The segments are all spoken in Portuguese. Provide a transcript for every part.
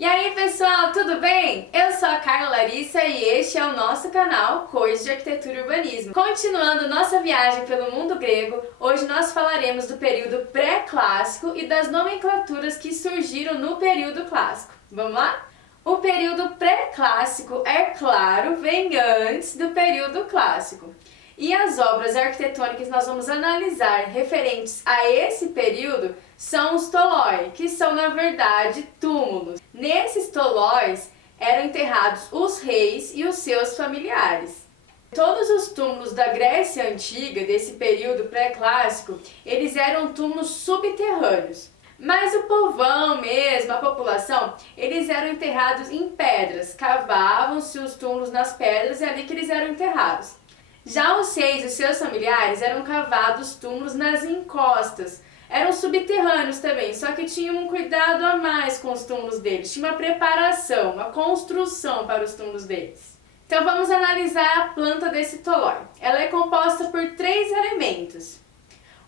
E aí pessoal, tudo bem? Eu sou a Carla Larissa e este é o nosso canal Coisas de Arquitetura e Urbanismo. Continuando nossa viagem pelo mundo grego, hoje nós falaremos do período pré-clássico e das nomenclaturas que surgiram no período clássico. Vamos lá? O período pré-clássico, é claro, vem antes do período clássico. E as obras arquitetônicas que nós vamos analisar referentes a esse período são os toloi, que são na verdade túmulos. Nesses tolóis eram enterrados os reis e os seus familiares. Todos os túmulos da Grécia Antiga, desse período pré-clássico, eles eram túmulos subterrâneos. Mas o povão mesmo, a população, eles eram enterrados em pedras. Cavavam-se os túmulos nas pedras e é ali que eles eram enterrados. Já os reis e os seus familiares eram cavados túmulos nas encostas. Eram subterrâneos também, só que tinham um cuidado a mais com os túmulos deles. Tinha uma preparação, uma construção para os túmulos deles. Então vamos analisar a planta desse tolói. Ela é composta por 3 elementos: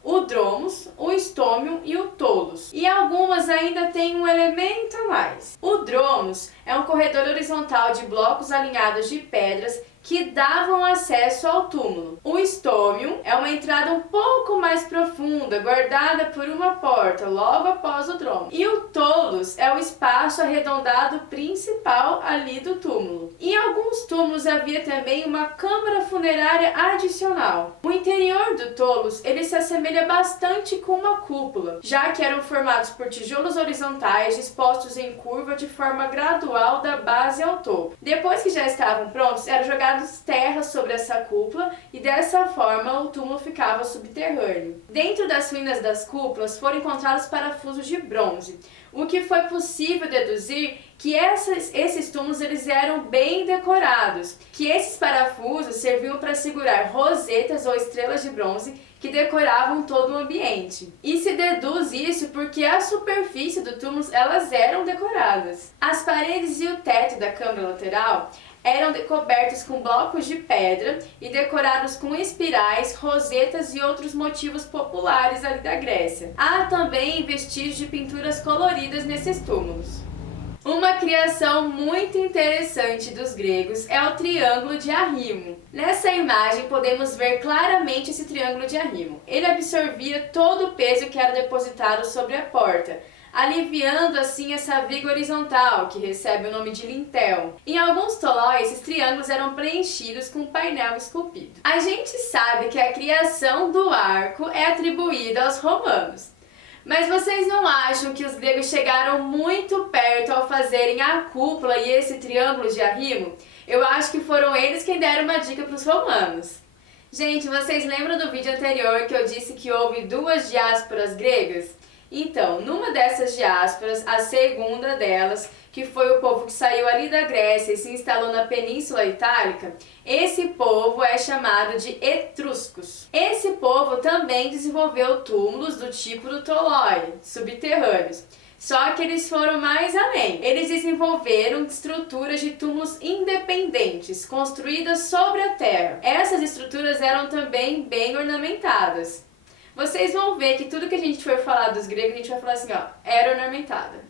o dromos, o estômio e o tolos. E algumas ainda têm um elemento a mais. O dromos é um corredor horizontal de blocos alinhados de pedras que davam acesso ao túmulo. O estômio é uma entrada um pouco mais profunda, guardada por uma porta, logo após o dromo. E o tolos é o espaço arredondado principal ali do túmulo. Em alguns túmulos havia também uma câmara funerária adicional. O interior do tolos, ele se assemelha bastante com uma cúpula, já que eram formados por tijolos horizontais dispostos em curva de forma gradual da base ao topo. Depois que já estavam prontos, eram jogados terra sobre essa cúpula e dessa forma o túmulo ficava subterrâneo. Dentro das ruínas das cúpulas foram encontrados parafusos de bronze, o que foi possível deduzir que esses túmulos eles eram bem decorados, que esses parafusos serviam para segurar rosetas ou estrelas de bronze que decoravam todo o ambiente. E se deduz isso porque a superfície do túmulo elas eram decoradas. As paredes e o teto da câmara lateral eram cobertos com blocos de pedra e decorados com espirais, rosetas e outros motivos populares ali da Grécia. Há também vestígios de pinturas coloridas nesses túmulos. Uma criação muito interessante dos gregos é o triângulo de arrimo. Nessa imagem podemos ver claramente esse triângulo de arrimo. Ele absorvia todo o peso que era depositado sobre a porta, aliviando assim essa viga horizontal, que recebe o nome de lintel. Em alguns tolóis, esses triângulos eram preenchidos com painel esculpido. A gente sabe que a criação do arco é atribuída aos romanos. Mas vocês não acham que os gregos chegaram muito perto ao fazerem a cúpula e esse triângulo de arrimo? Eu acho que foram eles quem deram uma dica para os romanos. Gente, vocês lembram do vídeo anterior que eu disse que houve 2 diásporas gregas? Então, numa dessas diásporas, a segunda delas, que foi o povo que saiu ali da Grécia e se instalou na Península Itálica, esse povo é chamado de etruscos. Esse povo também desenvolveu túmulos do tipo do tolói, subterrâneos. Só que eles foram mais além. Eles desenvolveram estruturas de túmulos independentes, construídas sobre a terra. Essas estruturas eram também bem ornamentadas. Vocês vão ver que tudo que a gente for falar dos gregos, a gente vai falar assim, ó, era ornamentada.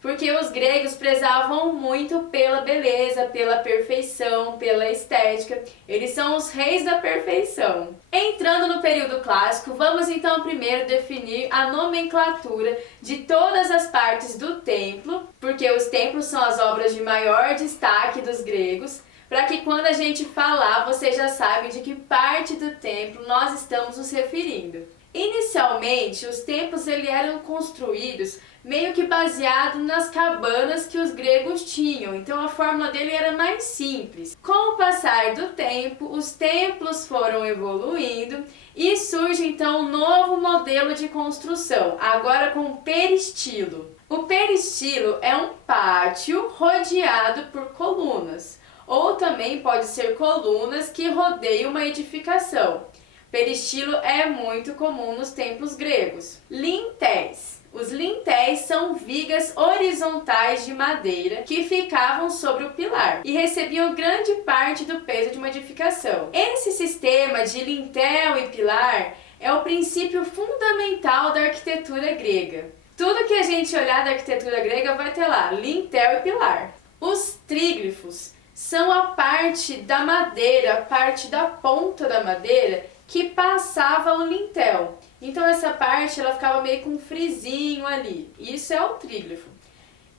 Porque os gregos prezavam muito pela beleza, pela perfeição, pela estética. Eles são os reis da perfeição. Entrando no período clássico, vamos então primeiro definir a nomenclatura de todas as partes do templo, porque os templos são as obras de maior destaque dos gregos, para que quando a gente falar, vocês já sabem de que parte do templo nós estamos nos referindo. Inicialmente, os templos eram construídos meio que baseado nas cabanas que os gregos tinham, então a fórmula dele era mais simples. Com o passar do tempo, os templos foram evoluindo e surge então um novo modelo de construção, agora com peristilo. O peristilo é um pátio rodeado por colunas, ou também pode ser colunas que rodeiam uma edificação. Peristilo é muito comum nos templos gregos. Lintéis. Os lintéis são vigas horizontais de madeira que ficavam sobre o pilar e recebiam grande parte do peso de uma edificação. Esse sistema de lintel e pilar é o princípio fundamental da arquitetura grega. Tudo que a gente olhar da arquitetura grega vai ter lá lintel e pilar. Os tríglifos são a parte da madeira, a parte da ponta da madeira que passava o lintel. Então essa parte ela ficava meio com um frisinho ali. Isso é o tríglifo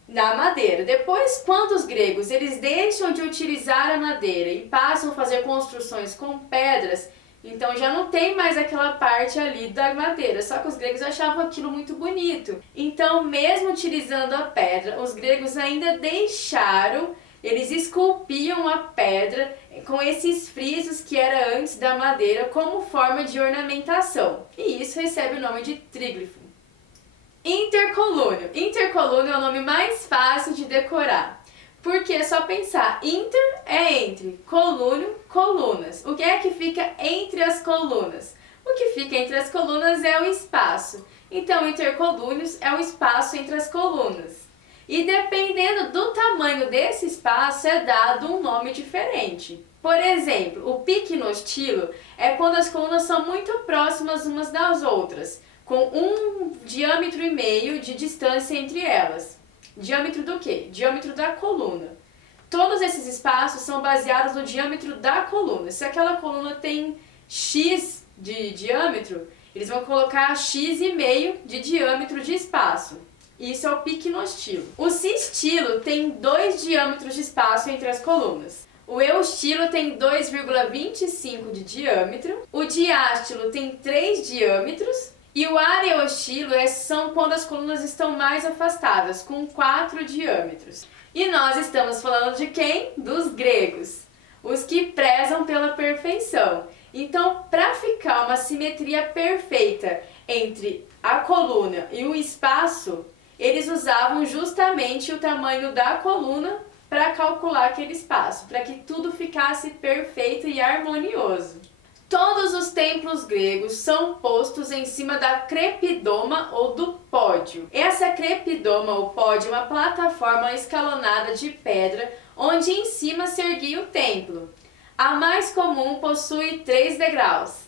da madeira. Depois, quando os gregos eles deixam de utilizar a madeira e passam a fazer construções com pedras, então já não tem mais aquela parte ali da madeira, só que os gregos achavam aquilo muito bonito. Então, mesmo utilizando a pedra, os gregos ainda deixaram, eles esculpiam a pedra com esses frisos que era antes da madeira como forma de ornamentação. E isso recebe o nome de tríglifo. Intercolúneo. Intercolúneo é o nome mais fácil de decorar. Porque é só pensar, inter é entre, colúneo, colunas. O que é que fica entre as colunas? O que fica entre as colunas é o espaço. Então, intercolúneos é o espaço entre as colunas. E dependendo do tamanho desse espaço, é dado um nome diferente. Por exemplo, o picnostilo é quando as colunas são muito próximas umas das outras, com 1,5 diâmetro de distância entre elas. Diâmetro do quê? Diâmetro da coluna. Todos esses espaços são baseados no diâmetro da coluna. Se aquela coluna tem X de diâmetro, eles vão colocar X,5 de diâmetro de espaço. Isso é o picnostilo. O sistilo tem 2 diâmetros de espaço entre as colunas. O eustilo tem 2,25 de diâmetro. O diástilo tem 3 diâmetros. E o areostilo são quando as colunas estão mais afastadas, com 4 diâmetros. E nós estamos falando de quem? Dos gregos, os que prezam pela perfeição. Então, para ficar uma simetria perfeita entre a coluna e o espaço, eles usavam justamente o tamanho da coluna para calcular aquele espaço, para que tudo ficasse perfeito e harmonioso. Todos os templos gregos são postos em cima da crepidoma ou do pódio. Essa crepidoma ou pódio é uma plataforma escalonada de pedra onde em cima se erguia o templo. A mais comum possui 3 degraus.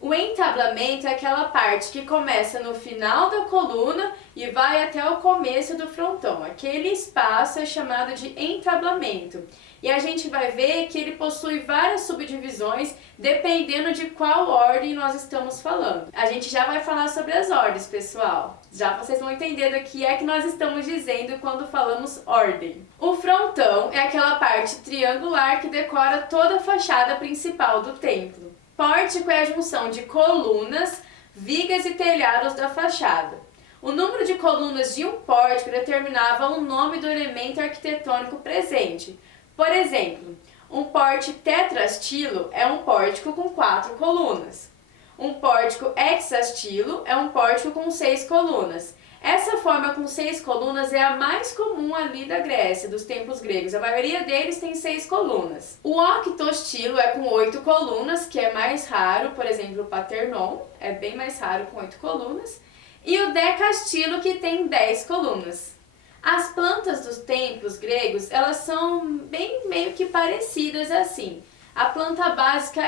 O entablamento é aquela parte que começa no final da coluna e vai até o começo do frontão. Aquele espaço é chamado de entablamento. E a gente vai ver que ele possui várias subdivisões dependendo de qual ordem nós estamos falando. A gente já vai falar sobre as ordens, pessoal. Já vocês vão entender do que é que nós estamos dizendo quando falamos ordem. O frontão é aquela parte triangular que decora toda a fachada principal do templo. Pórtico é a junção de colunas, vigas e telhados da fachada. O número de colunas de um pórtico determinava o nome do elemento arquitetônico presente. Por exemplo, um pórtico tetrastilo é um pórtico com 4 colunas. Um pórtico hexastilo é um pórtico com 6 colunas. Essa forma com 6 colunas é a mais comum ali da Grécia, dos templos gregos. A maioria deles tem 6 colunas. O octostilo é com 8 colunas, que é mais raro, por exemplo, o Paternon é bem mais raro com 8 colunas. E o decastilo, que tem 10 colunas. As plantas dos templos gregos, elas são bem meio que parecidas assim. A planta básica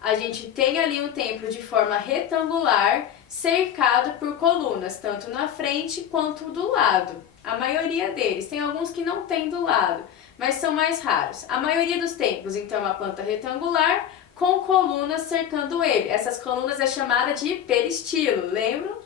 a gente tem ali um templo de forma retangular, cercado por colunas, tanto na frente quanto do lado. A maioria deles, tem alguns que não tem do lado, mas são mais raros. A maioria dos templos, então, é uma planta retangular com colunas cercando ele. Essas colunas é chamada de peristilo, lembram?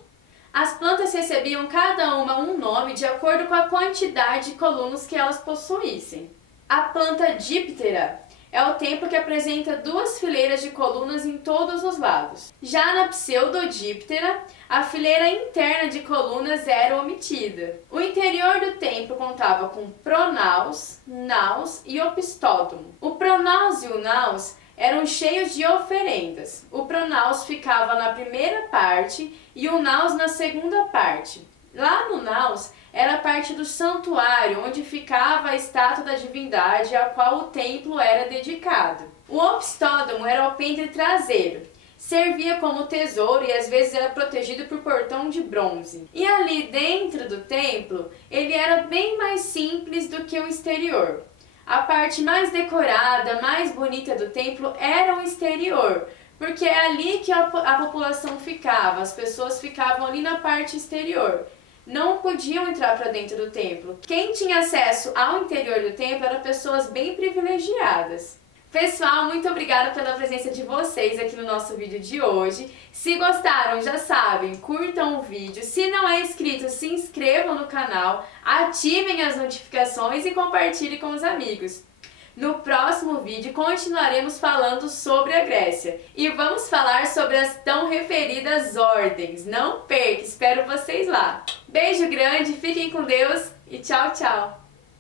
As plantas recebiam cada uma um nome de acordo com a quantidade de colunas que elas possuíssem. A planta díptera é o templo que apresenta 2 fileiras de colunas em todos os lados. Já na pseudodíptera, a fileira interna de colunas era omitida. O interior do templo contava com pronaos, naos e opistódomo. O pronaos e o naos eram cheios de oferendas. O pronaos ficava na primeira parte e o naos na segunda parte. Lá no naos era a parte do santuário, onde ficava a estátua da divindade a qual o templo era dedicado. O opistódomo era o alpendre traseiro. Servia como tesouro e às vezes era protegido por portão de bronze. E ali dentro do templo, ele era bem mais simples do que o exterior. A parte mais decorada, mais bonita do templo era o exterior, porque é ali que a população ficava, as pessoas ficavam ali na parte exterior. não podiam entrar para dentro do templo. Quem tinha acesso ao interior do templo eram pessoas bem privilegiadas. Pessoal, muito obrigada pela presença de vocês aqui no nosso vídeo de hoje. Se gostaram, já sabem, curtam o vídeo. Se não é inscrito, se inscrevam no canal, ativem as notificações e compartilhem com os amigos. No próximo vídeo continuaremos falando sobre a Grécia e vamos falar sobre as tão referidas ordens. Não perca, espero vocês lá. Beijo grande, fiquem com Deus e tchau, tchau!